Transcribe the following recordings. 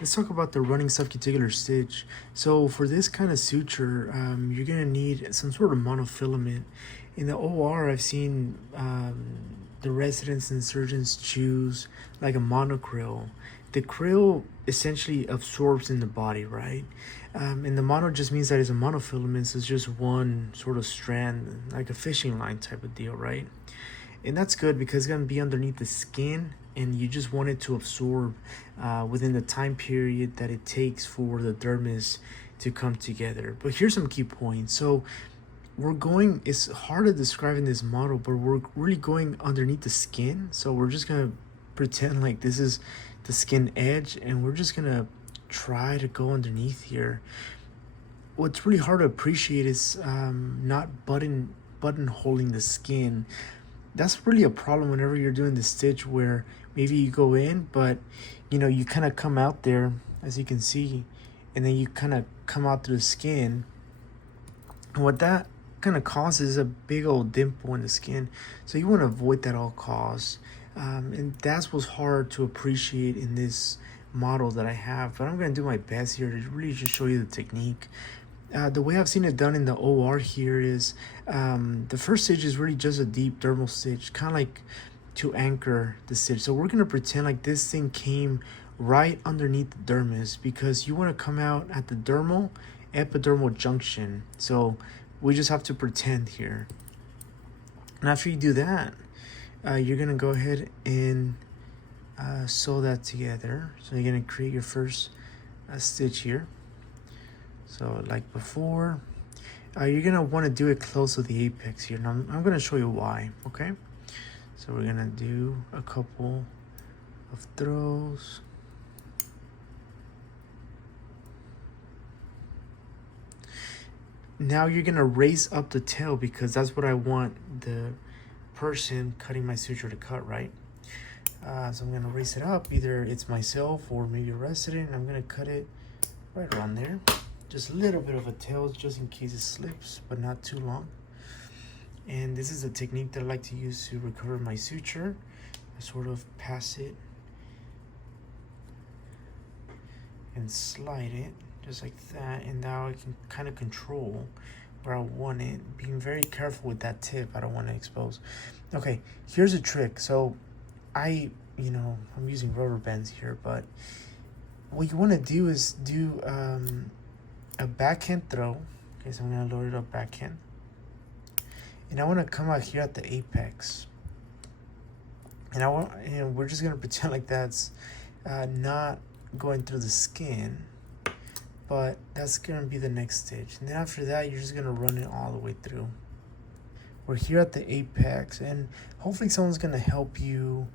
Let's talk about the running subcuticular stitch. So for this kind of suture, you're gonna need some sort of monofilament. In the OR, I've seen the residents and surgeons choose like a monocryl. The krill essentially absorbs in the body, right? And the mono just means that it's a monofilament, so it's just one sort of strand, like a fishing line type of deal, right? And that's good because it's going to be underneath the skin and you just want it to absorb within the time period that it takes for the dermis to come together. But here's some key points. So we're going, it's hard to describe in this model, but we're really going underneath the skin. So we're just going to pretend like this is the skin edge and we're just going to try to go underneath here. What's really hard to appreciate is not buttonholing the skin. That's really a problem whenever you're doing the stitch where maybe you go in, but you kind of come out there, as you can see, and then you kind of come out through the skin. And what that kind of causes is a big old dimple in the skin. So you want to avoid that at all costs. And that's what's hard to appreciate in this model that I have, but I'm going to do my best here to really just show you the technique. The way I've seen it done in the OR here is the first stitch is really just a deep dermal stitch, kind of like to anchor the stitch. So we're going to pretend like this thing came right underneath the dermis because you want to come out at the dermal epidermal junction. So we just have to pretend here. And after you do that, you're going to go ahead and sew that together. So you're going to create your first stitch here. So like before, you're gonna want to do it close to the apex here. Now I'm gonna show you why, okay? So we're gonna do a couple of throws. Now you're gonna raise up the tail because that's what I want the person cutting my suture to cut, right? So I'm gonna raise it up, either it's myself or maybe a resident. I'm gonna cut it right around there. Just a little bit of a tail just in case it slips, but not too long. And this is a technique that I like to use to recover my suture. I sort of pass it and slide it just like that, and now I can kind of control where I want it, being very careful with that tip. I don't want to expose. Okay, here's a trick. So I'm using rubber bands here, but what you want to do is do a backhand throw. Okay, so I'm gonna load it up backhand, and I want to come out here at the apex, and we're just gonna pretend like that's not going through the skin, but that's gonna be the next stitch. And then after that, you're just gonna run it all the way through. We're here at the apex, and hopefully someone's gonna help you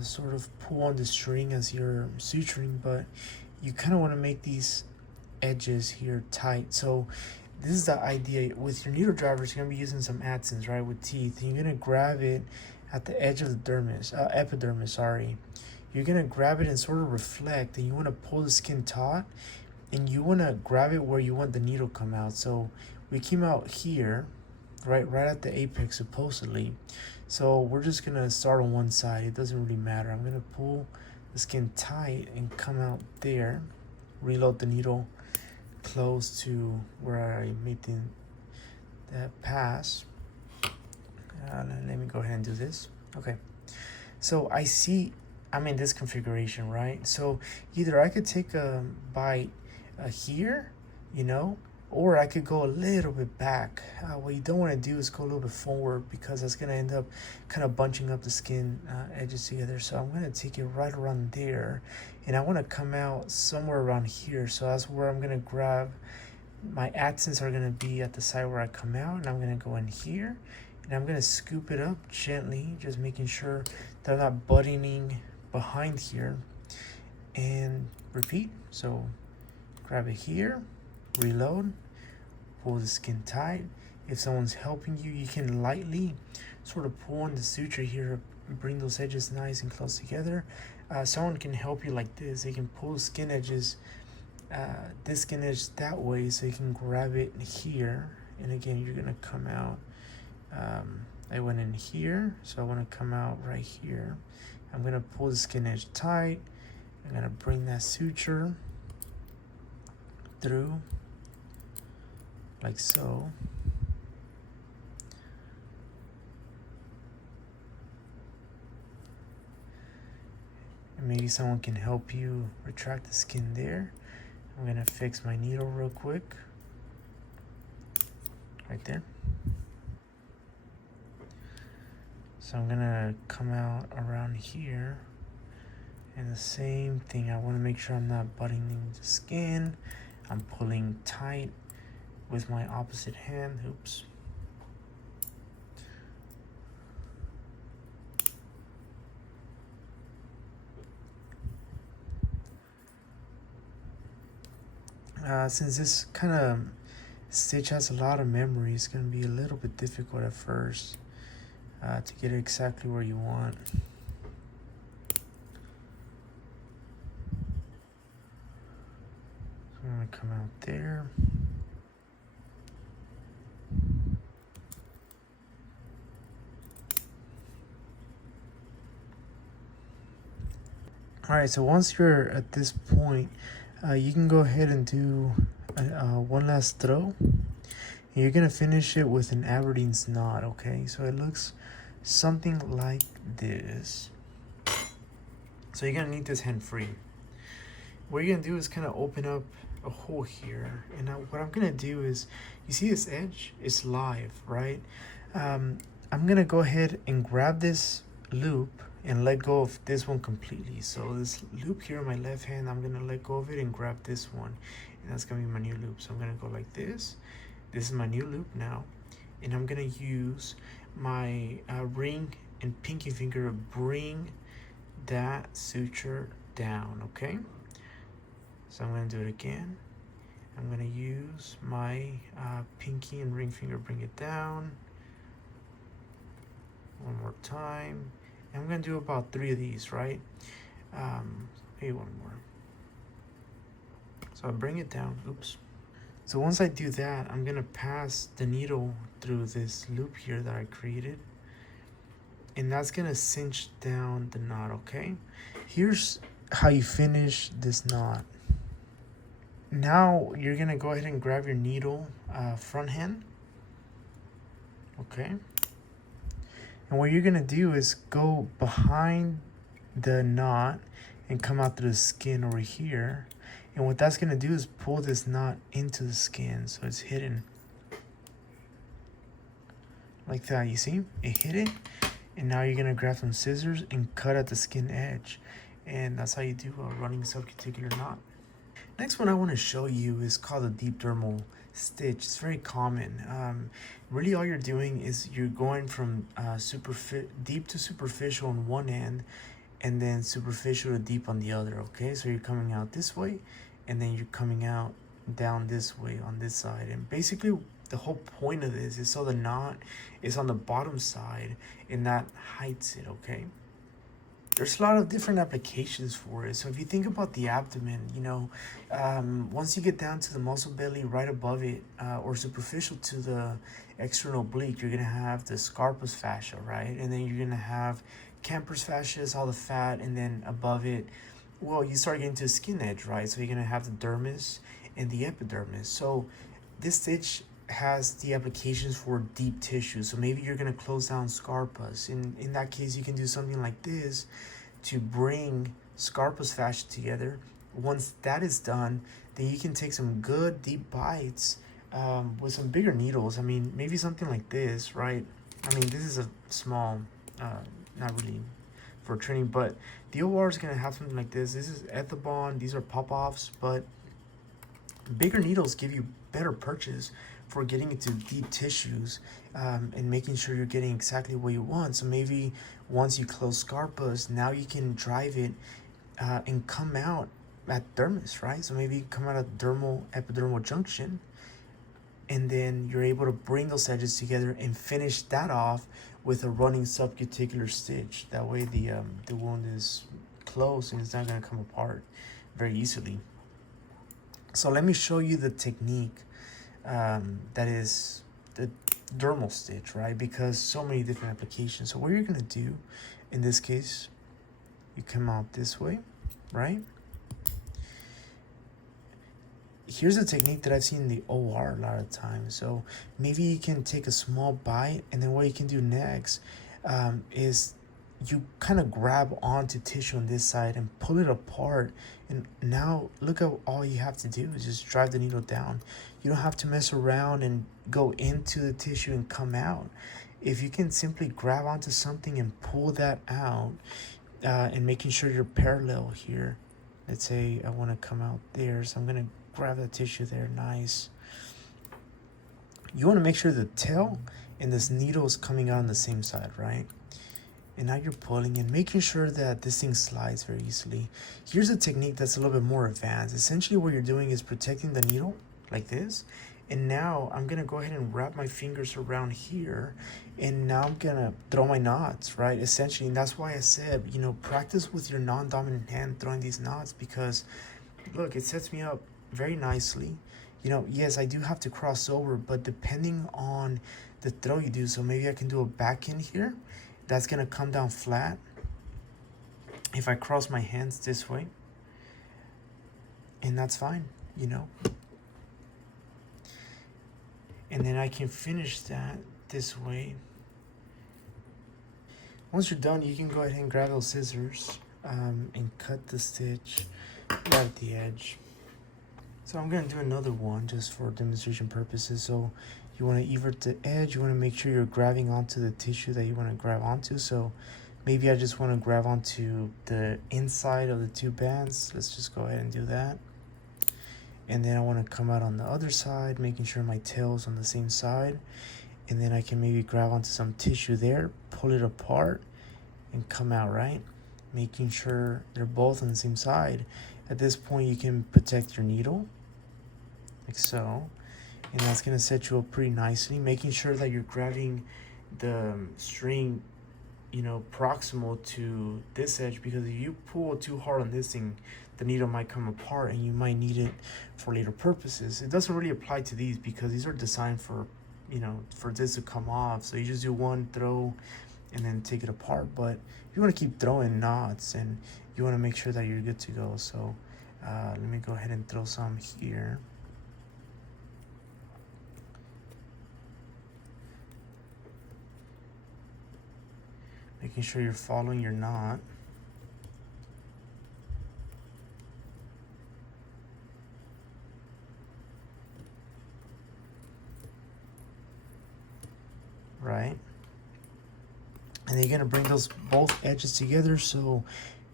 sort of pull on the string as you're suturing, but you kind of want to make these edges here tight. So this is the idea. With your needle drivers, you're gonna be using some Adsons, right, with teeth, and you're gonna grab it at the edge of the epidermis, sorry. You're gonna grab it and sort of reflect, and you want to pull the skin taut, and you want to grab it where you want the needle come out. So we came out here, right at the apex supposedly. So we're just gonna start on one side. It doesn't really matter. I'm gonna pull the skin tight and come out there, reload the needle close to where I made that pass. Let me go ahead and do this. Okay, so I'm in this configuration, right? So either I could take a bite here, or I could go a little bit back. What you don't want to do is go a little bit forward because that's going to end up kind of bunching up the skin edges together. So I'm going to take it right around there, and I want to come out somewhere around here. So that's where I'm going to grab. My Adsons are going to be at the side where I come out, and I'm going to go in here, and I'm going to scoop it up gently, just making sure that I'm not buttoning behind here, and repeat. So grab it here, reload, pull the skin tight. If someone's helping you, you can lightly sort of pull on the suture here, bring those edges nice and close together. Someone can help you like this. They can pull the skin edges, this skin edge that way, so you can grab it here. And again, you're gonna come out. I went in here, so I want to come out right here. I'm gonna pull the skin edge tight, I'm gonna bring that suture through like so. And maybe someone can help you retract the skin there. I'm gonna fix my needle real quick. Right there. So I'm gonna come out around here. And the same thing, I wanna make sure I'm not buttoning the skin. I'm pulling tight with my opposite hand. Oops. Since this kind of stitch has a lot of memory, it's going to be a little bit difficult at first to get it exactly where you want. So I'm going to come out there. Alright, so once you're at this point, you can go ahead and do one last throw. You're gonna finish it with an Aberdeen Knot, okay? So it looks something like this. So you're gonna need this hand free. What you're gonna do is kind of open up a hole here, and now what I'm gonna do is, you see this edge? It's live, right? I'm gonna go ahead and grab this loop and let go of this one completely. So this loop here in my left hand, I'm gonna let go of it and grab this one, and that's gonna be my new loop. So I'm gonna go like this. This is my new loop now, and I'm gonna use my ring and pinky finger to bring that suture down, okay? So I'm gonna do it again. I'm gonna use my pinky and ring finger, bring it down. One more time. And I'm gonna do about 3 of these, right? Maybe one more. So I bring it down, oops. So once I do that, I'm gonna pass the needle through this loop here that I created. And that's gonna cinch down the knot, okay? Here's how you finish this knot. Now you're gonna go ahead and grab your needle front hand, okay? And what you're gonna do is go behind the knot and come out through the skin over here. And what that's gonna do is pull this knot into the skin so it's hidden. Like that, you see? It hit it. And now you're gonna grab some scissors and cut at the skin edge. And that's how you do a running subcuticular knot. Next one I wanna show you is called a deep dermal stitch. It's very common. Really all you're doing is you're going from deep to superficial on one end and then superficial to deep on the other, okay? So you're coming out this way and then you're coming out down this way on this side. And basically the whole point of this is so the knot is on the bottom side and that hides it, okay? There's a lot of different applications for it. So if you think about the abdomen, you know, once you get down to the muscle belly right above it or superficial to the external oblique, you're going to have the scarpus fascia, right? And then you're going to have Camper's fascia, is all the fat, and then above it, well, you start getting to the skin edge, right? So you're going to have the dermis and the epidermis. So this stitch has the applications for deep tissue. So maybe you're going to close down scarpus. In that case, you can do something like this to bring scarpus fascia together. Once that is done, then you can take some good deep bites with some bigger needles. I mean, maybe something like this, right? I mean, this is a small, not really for training, but the OR is going to have something like this. This is Ethibond. These are pop-offs, but bigger needles give you better purchase for getting into deep tissues and making sure you're getting exactly what you want. So maybe once you close scarpus, now you can drive it and come out at dermis, right? So maybe you come out at dermal epidermal junction, and then you're able to bring those edges together and finish that off with a running subcuticular stitch. That way the wound is closed and it's not going to come apart very easily. So let me show you the technique that is the dermal stitch, right? Because so many different applications. So what you're going to do in this case, you come out this way, right? here's a technique that I've seen in the OR a lot of times. So maybe you can take a small bite, and then what you can do next is you kind of grab onto tissue on this side and pull it apart. And now look at all you have to do is just drive the needle down. You don't have to mess around and go into the tissue and come out. If you can simply grab onto something and pull that out, and making sure you're parallel here. Let's say I want to come out there, so I'm going to grab that tissue there. Nice. You want to make sure the tail and this needle is coming out on the same side, right? And now you're pulling and making sure that this thing slides very easily. Here's a technique that's a little bit more advanced. Essentially what you're doing is protecting the needle like this. And now I'm going to go ahead and wrap my fingers around here. And now I'm going to throw my knots, right? Essentially, and that's why I said, you know, practice with your non-dominant hand throwing these knots, because look, it sets me up very nicely. You know, yes, I do have to cross over, but depending on the throw you do, so maybe I can do a back in here. That's going to come down flat if I cross my hands this way. And that's fine, you know. And then I can finish that this way. Once you're done, you can go ahead and grab those scissors and cut the stitch right at the edge. So I'm going to do another one just for demonstration purposes. So you want to invert the edge. You want to make sure you're grabbing onto the tissue that you want to grab onto. So maybe I just want to grab onto the inside of the two bands. Let's just go ahead and do that. And then I want to come out on the other side, making sure my tail's on the same side. And then I can maybe grab onto some tissue there, pull it apart, and come out, right? Making sure they're both on the same side. At this point, you can protect your needle, like so. And that's going to set you up pretty nicely, making sure that you're grabbing the string, you know, proximal to this edge, because if you pull too hard on this thing, the needle might come apart and you might need it for later purposes. It doesn't really apply to these because these are designed for, you know, for this to come off. So you just do one throw and then take it apart. But you want to keep throwing knots and you want to make sure that you're good to go. So let me go ahead and throw some here. Making sure you're following your knot. Right? And then you're going to bring those both edges together, so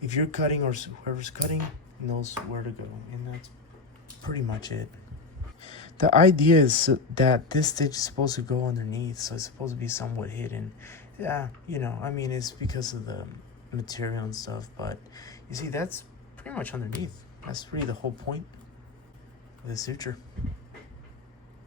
if you're cutting or whoever's cutting knows where to go. And that's pretty much it. The idea is that this stitch is supposed to go underneath, so it's supposed to be somewhat hidden. Yeah, you know, I mean, it's because of the material and stuff, but you see, that's pretty much underneath. That's really the whole point of the suture.